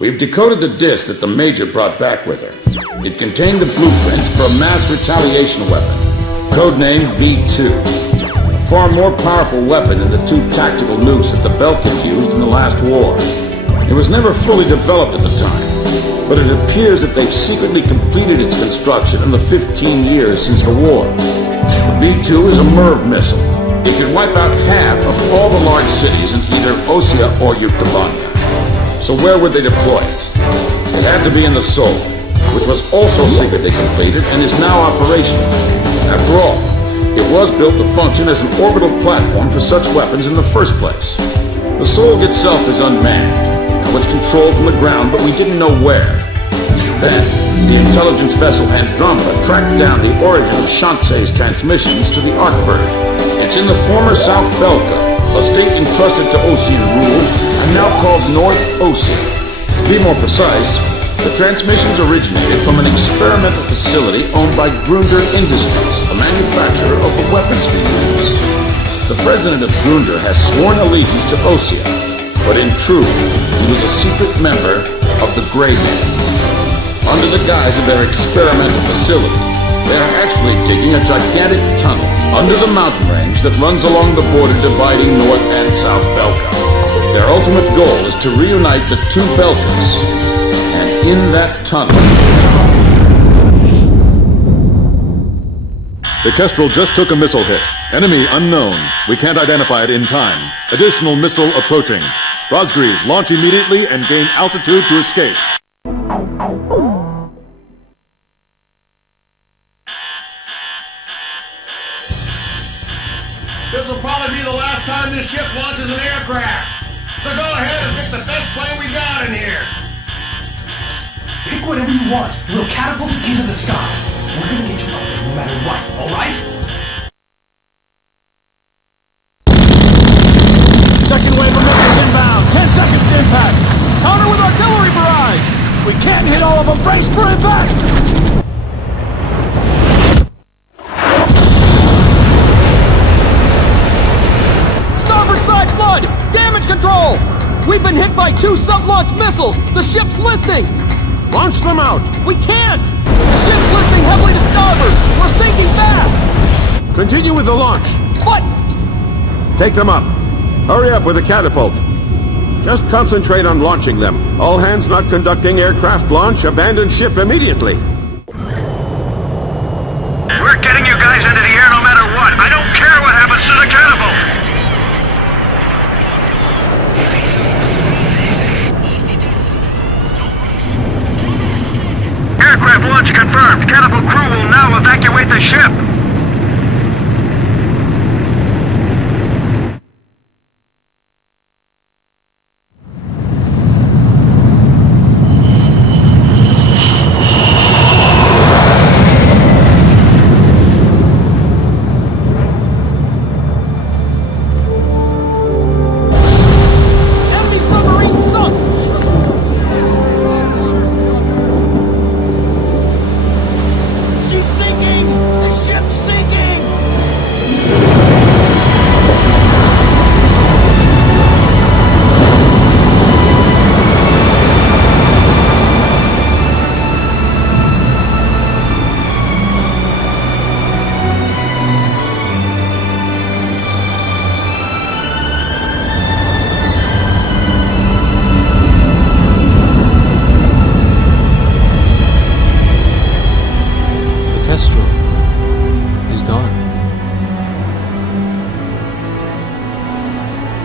We've decoded the disc that the Major brought back with her. It contained the blueprints for a mass retaliation weapon, codenamed V2. A far more powerful weapon than the two tactical nukes that the Belkin used in the last war. It was never fully developed at the time, but it appears that they've secretly completed its construction in the 15 years since the war. The V2 is a MIRV missile. It can wipe out half of all the large cities in either Osea or Yuktavania. So where would they deploy it? It had to be in the Sol, which was also secretly completed and is now operational. After all, it was built to function as an orbital platform for such weapons in the first place. The Sol itself is unmanned. Now it's controlled from the ground, but we didn't know where. Then, the intelligence vessel Andromeda tracked down the origin of Shanxe's transmissions to the Arkbird. It's in the former South Belka, a state entrusted to Osean rule, and now called North Osea. To be more precise, the transmissions originated from an experimental facility owned by Grunder Industries, a manufacturer of the weapons we use. The president of Grunder has sworn allegiance to Osea, but in truth, he was a secret member of the Grey Men. Under the guise of their experimental facility, they are actually digging a gigantic tunnel under the mountain range that runs along the border dividing North and South Belka. Their ultimate goal is to reunite the two Belkas, and in that tunnel... The Kestrel just took a missile hit. Enemy unknown. We can't identify it in time. Additional missile approaching. Rosgreaves, launch immediately and gain altitude to escape. This will probably be the last time this ship launches an aircraft. So go ahead and pick the best plane we got in here. Pick whatever you want. We'll catapult it into the sky. We're gonna get you up there no matter what, alright? Second wave of missiles inbound. 10 seconds to impact. Counter with artillery barrage. We can't hit all of them. Brace for impact. Flood! Damage control! We've been hit by 2 sub-launch missiles! The ship's listening! Launch them out! We can't! The ship's listening heavily to starboard! We're sinking fast! Continue with the launch! What? Take them up. Hurry up with the catapult. Just concentrate on launching them. All hands not conducting aircraft launch, abandon ship immediately. We're getting you guys into the air no matter what. I don't care what happens to the catapult. Aircraft launch confirmed. Catapult crew will now evacuate the ship.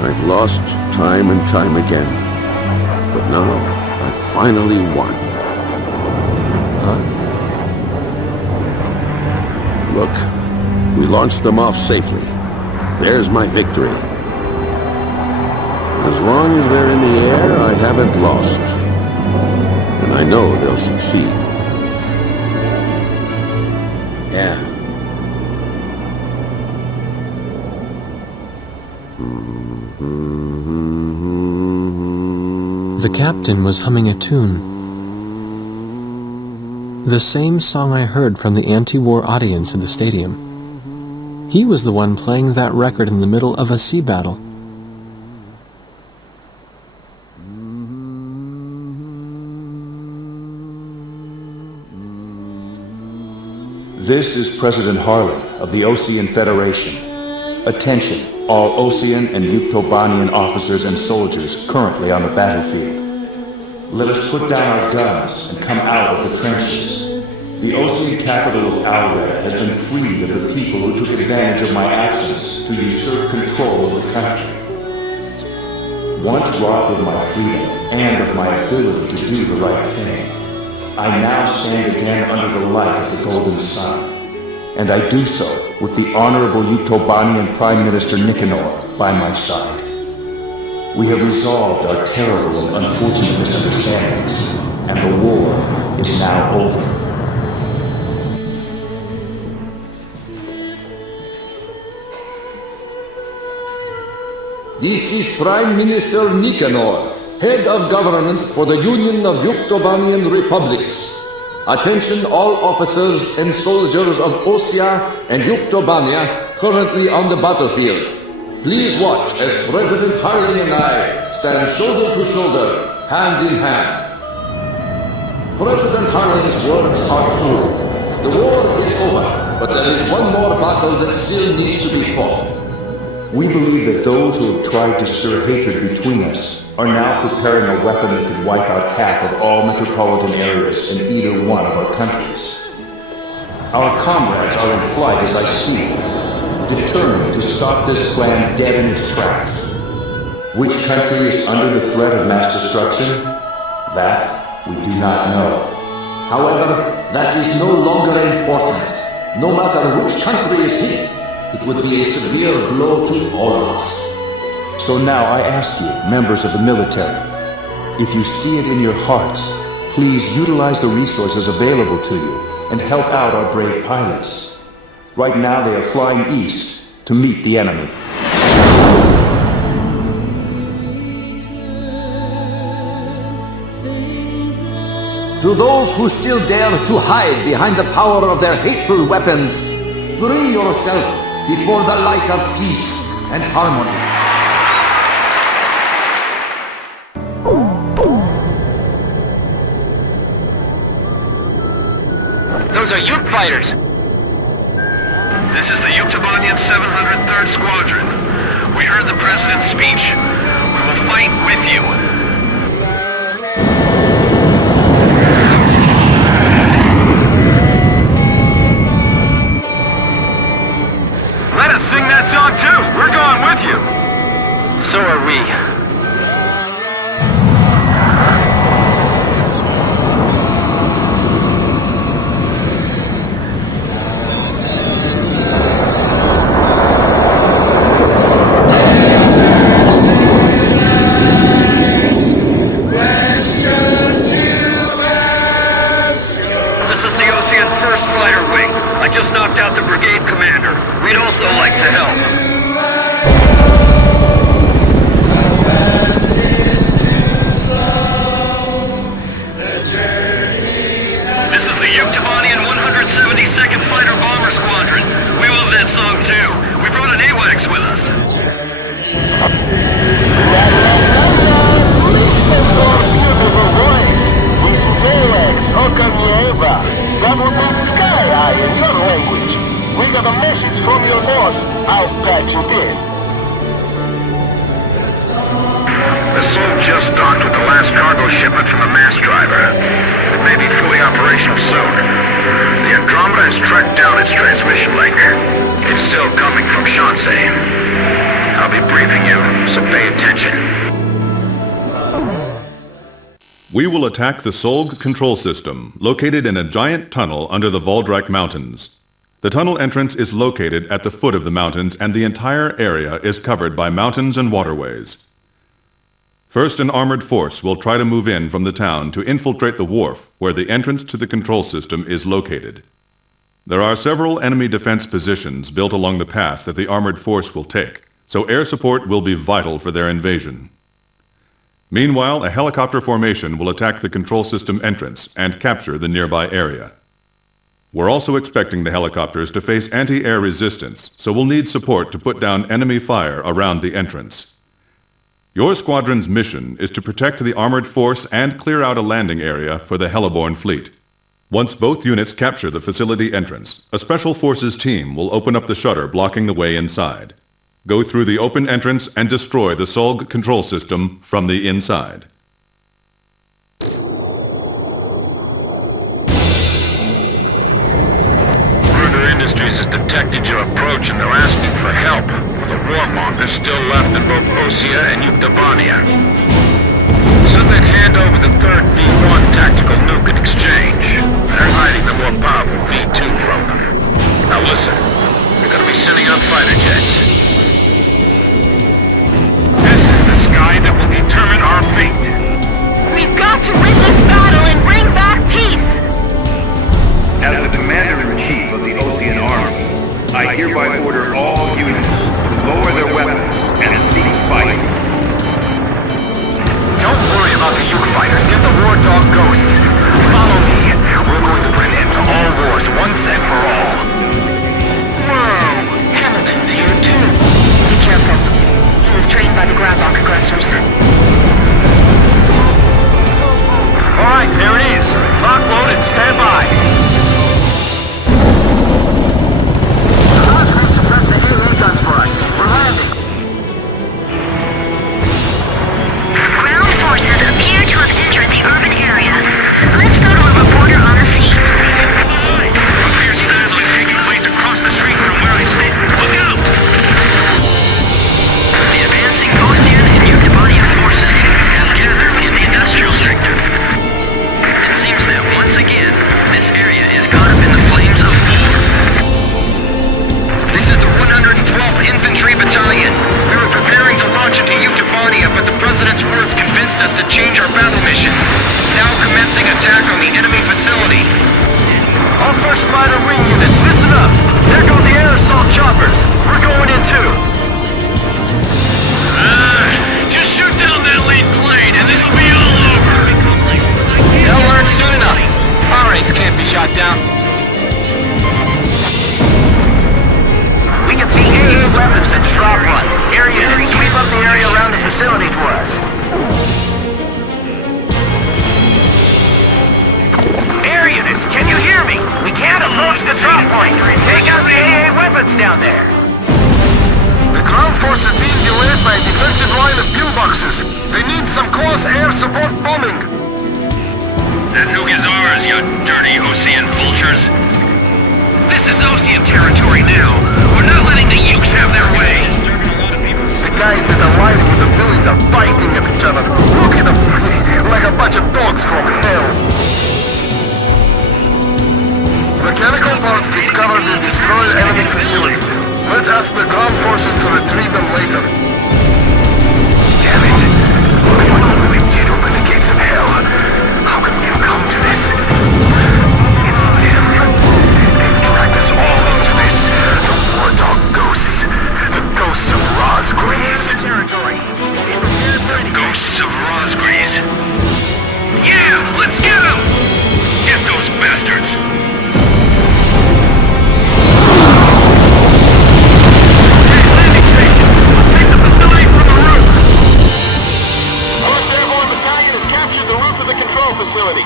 I've lost time and time again. But now, I finally won. Huh? Look, we launched them off safely. There's my victory. As long as they're in the air, I haven't lost. And I know they'll succeed. Yeah. The captain was humming a tune. The same song I heard from the anti-war audience in the stadium. He was the one playing that record in the middle of a sea battle. This is President Harlan of the Osean Federation. Attention, all Osean and Yuktobanian officers and soldiers currently on the battlefield. Let us put down our guns and come out of the trenches. The Osean capital of Alred has been freed of the people who took advantage of my absence to usurp control of the country. Once robbed of my freedom and of my ability to do the right thing, I now stand again under the light of the golden sun. And I do so with the Honorable Yuktobanian Prime Minister Nicanor by my side. We have resolved our terrible and unfortunate misunderstandings, and the war is now over. This is Prime Minister Nicanor, Head of Government for the Union of Yuktobanian Republics. Attention all officers and soldiers of Osea and Yuktobania currently on the battlefield. Please watch as President Harlan and I stand shoulder to shoulder, hand in hand. President Harlan's words are true. The war is over, but there is one more battle that still needs to be fought. We believe that those who have tried to stir hatred between us are now preparing a weapon that could wipe out half of all metropolitan areas in either one of our countries. Our comrades are in flight as I speak, determined to stop this plan dead in its tracks. Which country is under the threat of mass destruction? That we do not know. However, that is no longer important. No matter which country is hit, it would be a severe blow to all of us. So now I ask you, members of the military, if you see it in your hearts, please utilize the resources available to you and help out our brave pilots. Right now they are flying east to meet the enemy. To those who still dare to hide behind the power of their hateful weapons, bring yourself before the light of peace and harmony. Those are Yuk fighters. This is the Yuktobanian 703rd Squadron. We heard the President's speech. We will fight with you. Let us sing that song too. We're going with you. So are we. We'd also like to help. This is the Yuktobanian 172nd Fighter Bomber Squadron. We love that song too. We brought an AWACS with us. We got a message from your boss. I'll patch it in. The Soul just docked with the last cargo shipment from the mass driver. It may be fully operational soon. The Andromeda has tracked down its transmission link. It's still coming from Shansei. I'll be briefing you, so pay attention. We will attack the Solg control system, located in a giant tunnel under the Voldrak Mountains. The tunnel entrance is located at the foot of the mountains, and the entire area is covered by mountains and waterways. First, an armored force will try to move in from the town to infiltrate the wharf, where the entrance to the control system is located. There are several enemy defense positions built along the path that the armored force will take, so air support will be vital for their invasion. Meanwhile, a helicopter formation will attack the control system entrance and capture the nearby area. We're also expecting the helicopters to face anti-air resistance, so we'll need support to put down enemy fire around the entrance. Your squadron's mission is to protect the armored force and clear out a landing area for the Heliborn fleet. Once both units capture the facility entrance, a Special Forces team will open up the shutter blocking the way inside. Go through the open entrance and destroy the SOLG control system from the inside. Further Industries has detected your approach and they're asking for help. The warmongers still left in both Osea and Yuktobania. So they'd hand over the third V1 tactical nuke in exchange. They're hiding the more powerful V2 from them. Now listen, they're gonna be sending up fighter jets. This is the sky that will determine our fate. We've got to win this battle and bring back peace! As the Commander-in-Chief of the Osean Army, I hereby order all units to lower their weapons and cease fighting. Don't worry about the Uke fighters. Get the war dog ghosts. Follow me. We're going to put an end to all wars once and for all. Whoa! Hamilton's here too. Be careful. He was trained by the Grabok aggressors. Alright, there it is. Lock, load, and stand by. Suppress the AA guns for us. We're landing. Ground forces appear to have entered the urban area. Let's go to a reporter on the scene. A fierce battle is taking place across the street from where I stand. Look out! The advancing Osean and Yuktobanian forces have gathered in the industrial sector. It seems that once again, this area is caught up in the flames of war. This is the 112th Infantry Battalion. We were preparing to launch into Yuktobania, but the President's words convinced us to change our battle mission. Now commencing attack on the enemy facility. All first fighter wing units, listen up. There go the air assault choppers. We're going in too. Just shoot down that lead plane and it'll be all over. They'll learn soon enough. Our race can't be shot down. We can see AA weapons and drop one. Air units, sweep up the area around the facility for us. Air units, can you hear me? We can't approach the drop point. Take out the AA weapons down there. The ground force is being delayed by a defensive line of pillboxes. They need some close air support bombing. That nuke is ours, you dirty Osean vultures. This is Osean territory now. We're not letting the Ukes have their way. The guys that are riding with the villains are fighting at each other. Look at them, like a bunch of dogs from hell. Mechanical parts discovered in destroyed enemy facility. Let's ask the ground forces to retrieve them later. Damn it! Looks like we really did open the gates of hell. How could we have come to this? It's them. They've dragged us all into this. The war dog ghosts. The ghosts of Rosgrees. Territory. The ghosts of Rosgrees. Yeah! Let's get them! Get those bastards! Facility.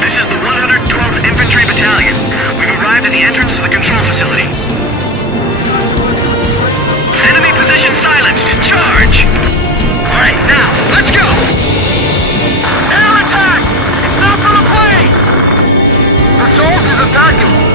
This is the 112th Infantry Battalion. We've arrived at the entrance to the control facility. Enemy position silenced. Charge! Alright, now, let's go! Air attack! It's not gonna play! The SOLG is attacking!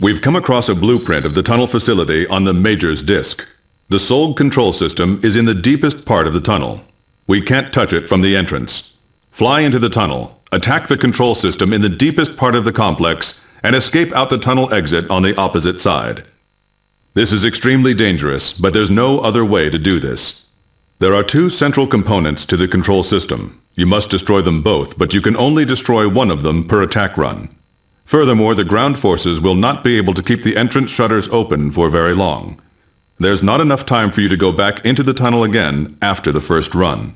We've come across a blueprint of the tunnel facility on the Major's disk. The Solg control system is in the deepest part of the tunnel. We can't touch it from the entrance. Fly into the tunnel, attack the control system in the deepest part of the complex, and escape out the tunnel exit on the opposite side. This is extremely dangerous, but there's no other way to do this. There are two central components to the control system. You must destroy them both, but you can only destroy one of them per attack run. Furthermore, the ground forces will not be able to keep the entrance shutters open for very long. There's not enough time for you to go back into the tunnel again after the first run.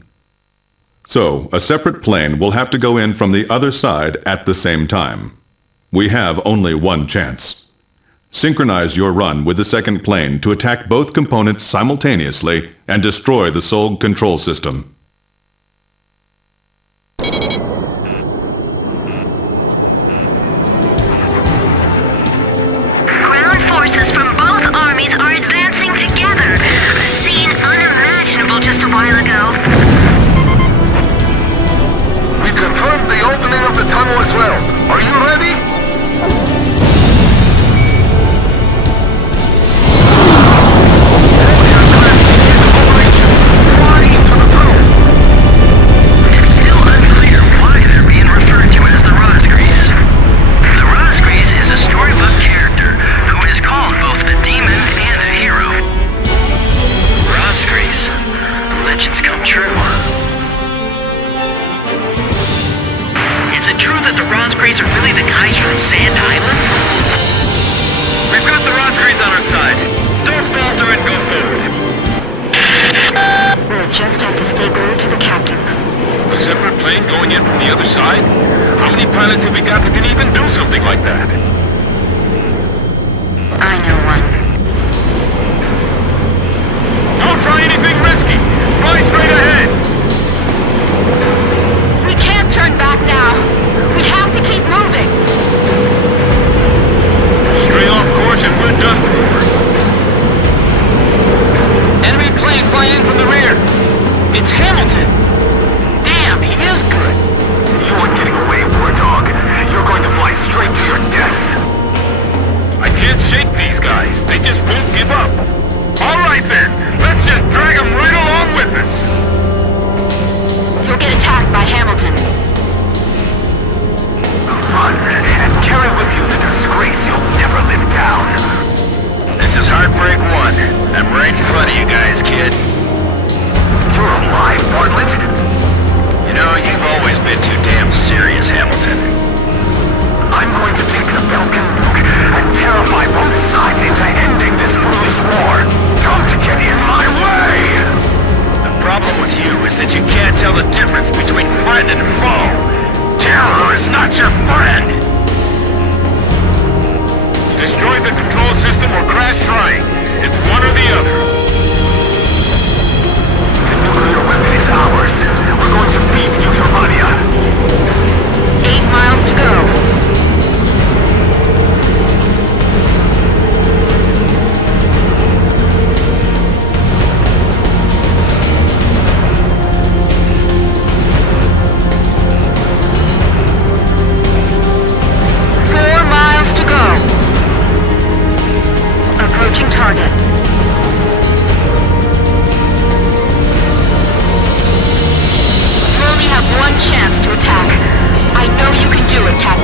So, a separate plane will have to go in from the other side at the same time. We have only one chance. Synchronize your run with the second plane to attack both components simultaneously and destroy the Solg control system. Ground forces from both armies are advancing together. A scene unimaginable just a while ago. We confirmed the opening of the tunnel as well. Are you ready? It's still unclear why they're being referred to as the Rosgrees. The Rosgrees is a storybook character who is called both a demon and a hero. Rosgrees. Legends come true. Is it true that the Rosgrees are really the guys from Sand Island? We've got the Rosgrees on our side. Don't falter and go forward. We'll just have to stay glued to the captain. A separate plane going in from the other side? How many pilots have we got that can even do something like that? I know one. Don't try anything risky! Fly straight ahead! We can't turn back now. We have to keep moving. Stray off course and we're done for. Enemy plane flying in from the rear. It's Hamilton. Damn, he is good. You aren't getting away, War Dog. You're going to fly straight to your deaths. I can't shake these guys. They just won't give up. All right then. Let's just drag them right along with us. You'll get attacked by Hamilton. Run and carry with you the disgrace you'll never live down. This is Heartbreak 1. I'm right in front of you guys, kid. You're alive, Bartlett. You know, you've always been too damn serious, Hamilton. I'm going to take the Belkin Nuke and terrify both sides into ending this foolish war. Don't get in my way! The problem with you is that you can't tell the difference between friend and foe. Terror is not your friend! Destroy the control system or crash trying. It's one or the other. The nuclear weapon is ours. We're going to beat Uctomania. 8 miles to go. Approaching target. You only have one chance to attack. I know you can do it, Captain.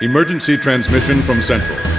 Emergency transmission from Central.